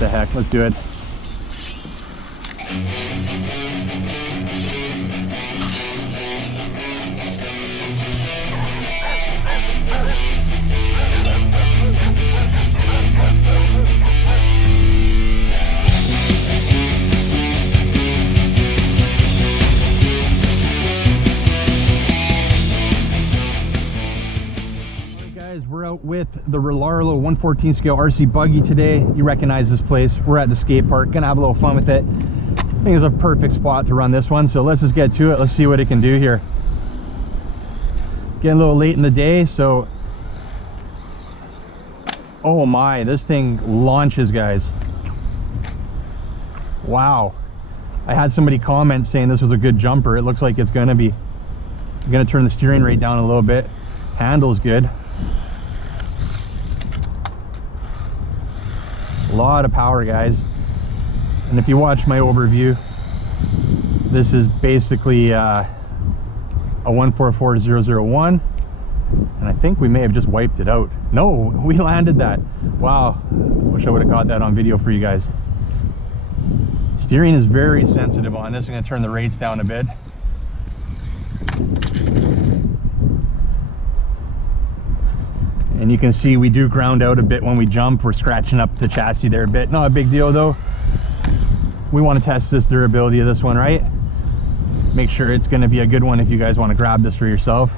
the heck, let's do it. We're out with the RLAARLO 114 scale RC buggy today. You recognize this place. We're at the skate park, gonna have a little fun with it. I think it's a perfect spot to run this one, so let's just get to it. Let's see what it can do here. Getting a little late in the day, so oh my, this thing launches, guys. Wow, I had somebody comment saying this was a good jumper. It looks like it's gonna be. I'm gonna turn the steering rate down a little bit. Handle's good. A lot of power, guys. And if you watch my overview, this is basically a 144001, and I think we may have just wiped it out. No, we landed that. Wow, wish I would have got that on video for you guys. Steering is very sensitive on this. I'm going to turn the rates down a bit. And you can see we do ground out a bit when we jump. We're scratching up the chassis there a bit. Not a big deal though. We want to test this durability of this one, right? Make sure it's going to be a good one if you guys want to grab this for yourself.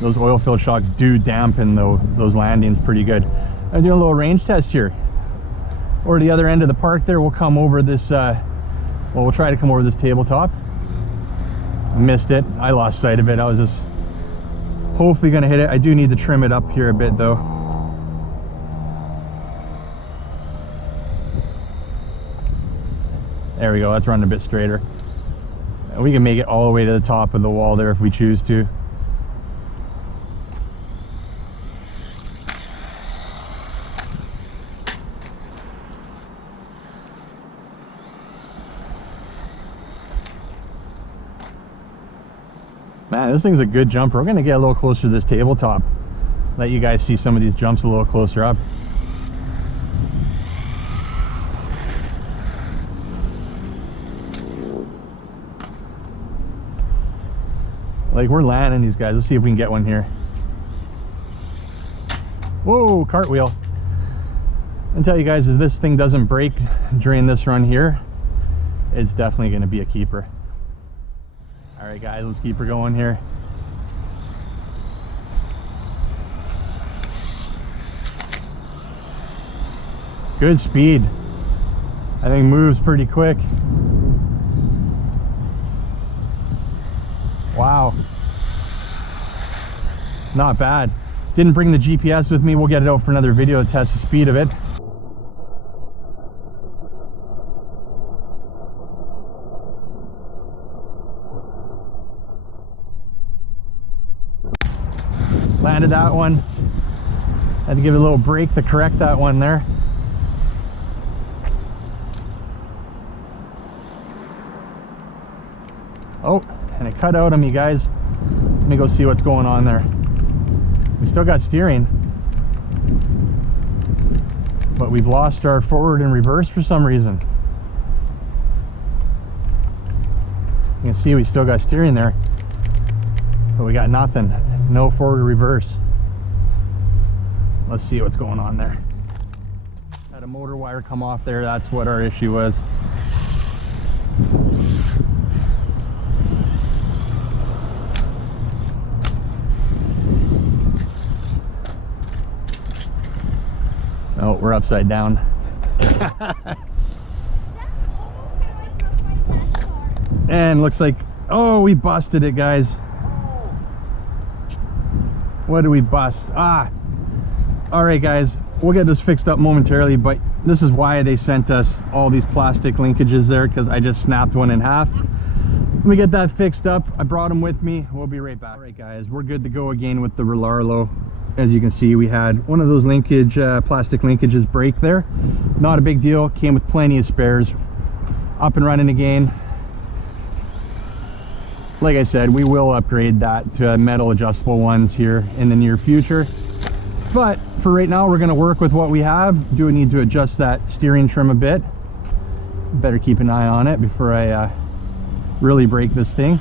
Those oil fill shocks do dampen those landings pretty good. I'm doing a little range test here. Or the other end of the park there, we'll come over this, well, we'll try to come over this tabletop. I missed it. I lost sight of it. I was just hopefully gonna hit it. I do need to trim it up here a bit though. There we go, that's running a bit straighter. We can make it all the way to the top of the wall there if we choose to. Man, this thing's a good jumper. We're gonna get a little closer to this tabletop. Let you guys see some of these jumps a little closer up. Like, we're landing these guys. Let's see if we can get one here. Whoa, cartwheel. I'll tell you guys, if this thing doesn't break during this run here, it's definitely gonna be a keeper. All right, guys, let's keep her going here. Good speed. I think moves pretty quick. Wow. Not bad. Didn't bring the GPS with me. We'll get it out for another video to test the speed of it. Landed that one. Had to give it a little break to correct that one there. Oh, and it cut out on me, guys. Let me go see what's going on there. We still got steering, but we've lost our forward and reverse for some reason. You can see we still got steering there, but we got nothing. No forward or reverse. Let's see what's going on there. Had a motor wire come off there. That's what our issue was. Oh, we're upside down. And looks like, oh, we busted it, guys. What did we bust? Ah, all right, guys, we'll get this fixed up momentarily, but this is why they sent us all these plastic linkages there, because I just snapped one in half. Let me get that fixed up. I brought them with me. We'll be right back. All right, guys, we're good to go again with the RLAARLO. As you can see, we had one of those linkage, plastic linkages break there. Not a big deal. Came with plenty of spares. Up and running again. Like I said, we will upgrade that to metal adjustable ones here in the near future. But for right now, we're going to work with what we have. Do need to adjust that steering trim a bit. Better keep an eye on it before I really break this thing.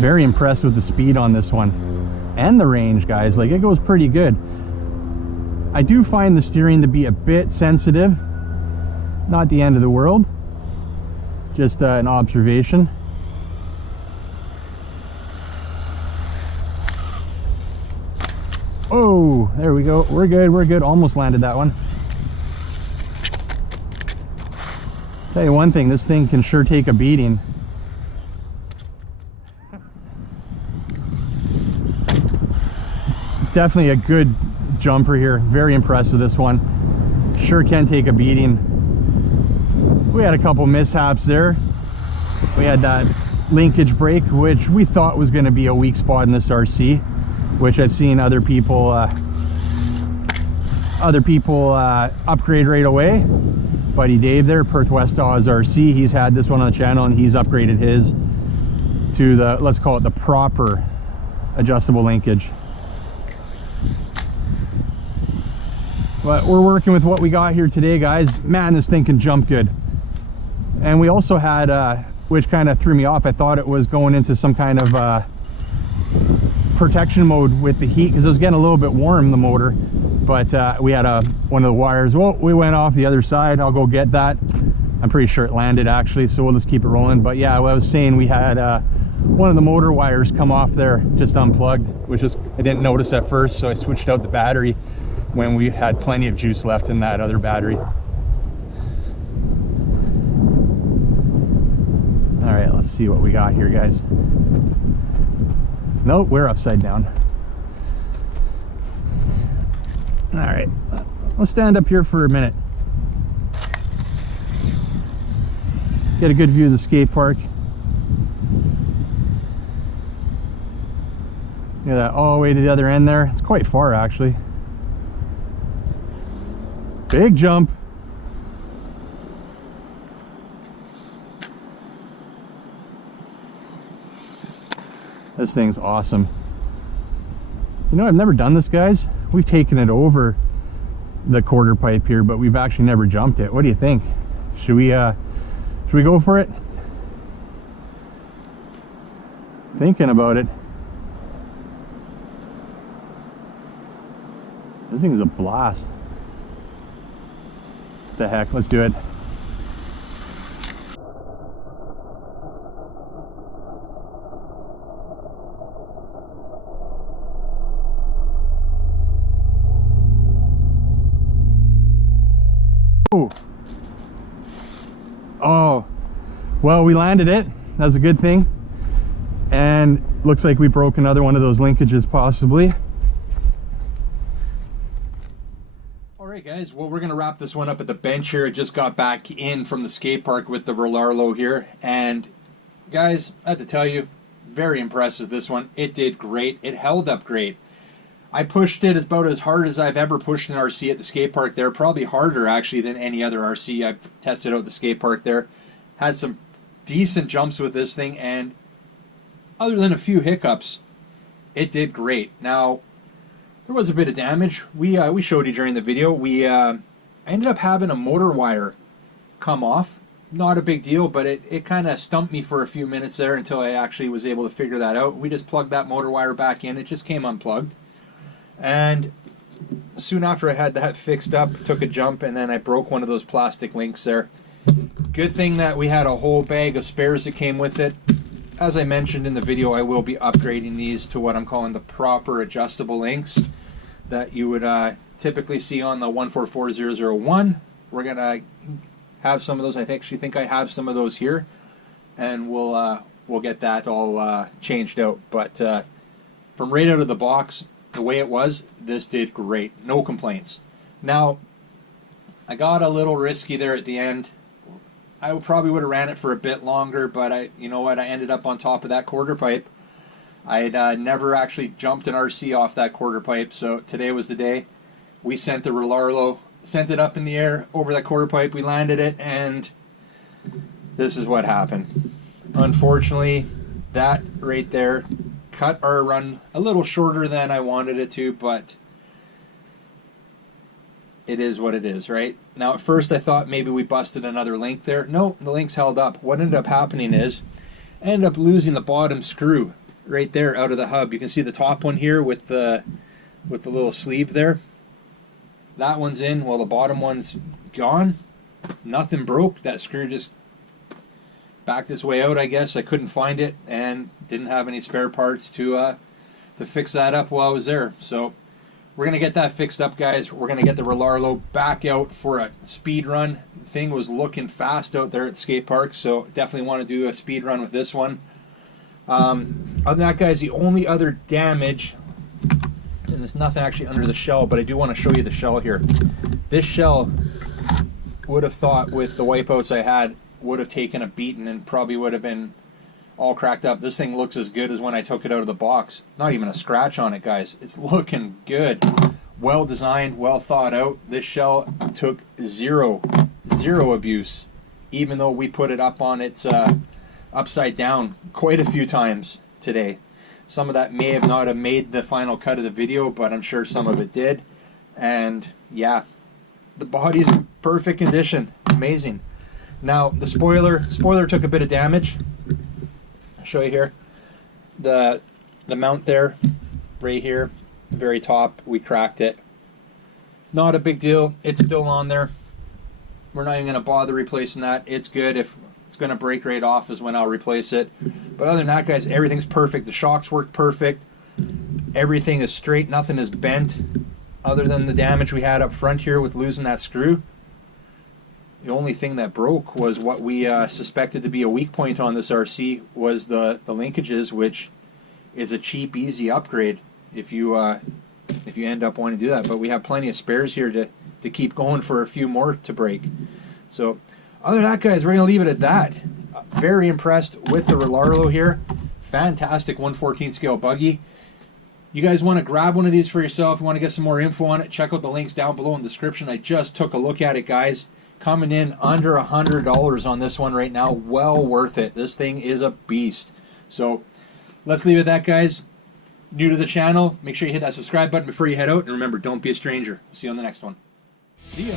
Very impressed with the speed on this one and the range, guys. Like, it goes pretty good. I do find the steering to be a bit sensitive. Not the end of the world, just an observation. Oh, there we go. We're good, we're good. Almost landed that one. Tell you one thing, this thing can sure take a beating. Definitely a good jumper here. Very impressed with this one. Sure can take a beating. We had a couple mishaps there. We had that linkage break, which we thought was going to be a weak spot in this RC, which I've seen other people upgrade right away. Buddy Dave there, Perth Westaw's RC, he's had this one on the channel and he's upgraded his to the, let's call it the proper adjustable linkage. But we're working with what we got here today, guys. Man, this thing can jump good. And we also had, which kind of threw me off, I thought it was going into some kind of protection mode with the heat, because it was getting a little bit warm, the motor. But we had one of the wires, well, we went off the other side. I'll go get that. I'm pretty sure it landed actually, so we'll just keep it rolling. But yeah, what I was saying, we had one of the motor wires come off there, just unplugged, which is, I didn't notice at first, so I switched out the battery when we had plenty of juice left in that other battery. All right, let's see what we got here, guys. Nope, we're upside down. All right, let's stand up here for a minute. Get a good view of the skate park. Look at that, all the way to the other end there. It's quite far, actually. Big jump. This thing's awesome. You know, I've never done this, guys. We've taken it over the quarter pipe here, but we've actually never jumped it. What do you think? Should we go for it? Thinking about it. This thing is a blast. What the heck? Let's do it. Oh, well, we landed it. That's a good thing. And looks like we broke another one of those linkages possibly. All right, guys, well, we're gonna wrap this one up at the bench here. I just got back in from the skate park with the RLAARLO here, and guys, I have to tell you, very impressed with this one. It did great. It held up great. I pushed it about as hard as I've ever pushed an RC at the skate park there. Probably harder, actually, than any other RC I've tested out at the skate park there. Had some decent jumps with this thing, and other than a few hiccups, it did great. Now, there was a bit of damage. We showed you during the video. I ended up having a motor wire come off. Not a big deal, but it kind of stumped me for a few minutes there until I actually was able to figure that out. We just plugged that motor wire back in. It just came unplugged. And soon after I had that fixed up, took a jump, and then I broke one of those plastic links there. Good thing that we had a whole bag of spares that came with it. As I mentioned in the video, I will be upgrading these to what I'm calling the proper adjustable links that you would typically see on the 144001. We're going to have some of those. I actually think I have some of those here, and we'll get that all changed out. But from right out of the box, the way it was, this did great. No complaints. Now, I got a little risky there at the end. I probably would have ran it for a bit longer, but you know what? I ended up on top of that quarter pipe. I had never actually jumped an RC off that quarter pipe, so today was the day. We sent the RLAARLO, sent it up in the air over that quarter pipe. We landed it, and this is what happened. Unfortunately, that right there cut our run a little shorter than I wanted it to, but it is what it is, right? Now, at first I thought maybe we busted another link there. No, the link's held up. What ended up happening is I ended up losing the bottom screw right there out of the hub. You can see the top one here with the little sleeve there. That one's in, well, the bottom one's gone. Nothing broke. That screw just backed its way out, I guess. I couldn't find it and didn't have any spare parts to fix that up while I was there. So we're going to get that fixed up, guys. We're going to get the RLAARLO back out for a speed run. The thing was looking fast out there at the skate park, so definitely want to do a speed run with this one. Other than that, guys, the only other damage, and there's nothing actually under the shell, but I do want to show you the shell here. This shell, would have thought with the wipeouts I had, would have taken a beating and probably would have been all cracked up. This thing looks as good as when I took it out of the box. Not even a scratch on it, guys. It's looking good. Well designed, well thought out. This shell took zero abuse, even though we put it up on its upside down quite a few times today. Some of that may have not have made the final cut of the video, but I'm sure some of it did. And yeah, the body's in perfect condition. Amazing. Now the spoiler took a bit of damage. I'll show you here. The mount there, right here, the very top, we cracked it. Not a big deal. It's still on there. We're not even going to bother replacing that. It's good. If it's going to break right off is when I'll replace it. But other than that, guys, everything's perfect. The shocks work perfect. Everything is straight. Nothing is bent. Other than the damage we had up front here with losing that screw. The only thing that broke was what we suspected to be a weak point on this RC was the linkages, which is a cheap, easy upgrade if you end up wanting to do that. But we have plenty of spares here to keep going for a few more to break. So other than that, guys, we're going to leave it at that. Very impressed with the RLAARLO here. Fantastic 1/14 scale buggy. You guys want to grab one of these for yourself, you want to get some more info on it, check out the links down below in the description. I just took a look at it, guys. Coming in under $100 on this one right now. Well worth it. This thing is a beast. So let's leave it at that, guys. New to the channel, make sure you hit that subscribe button before you head out. And remember, don't be a stranger. See you on the next one. See ya.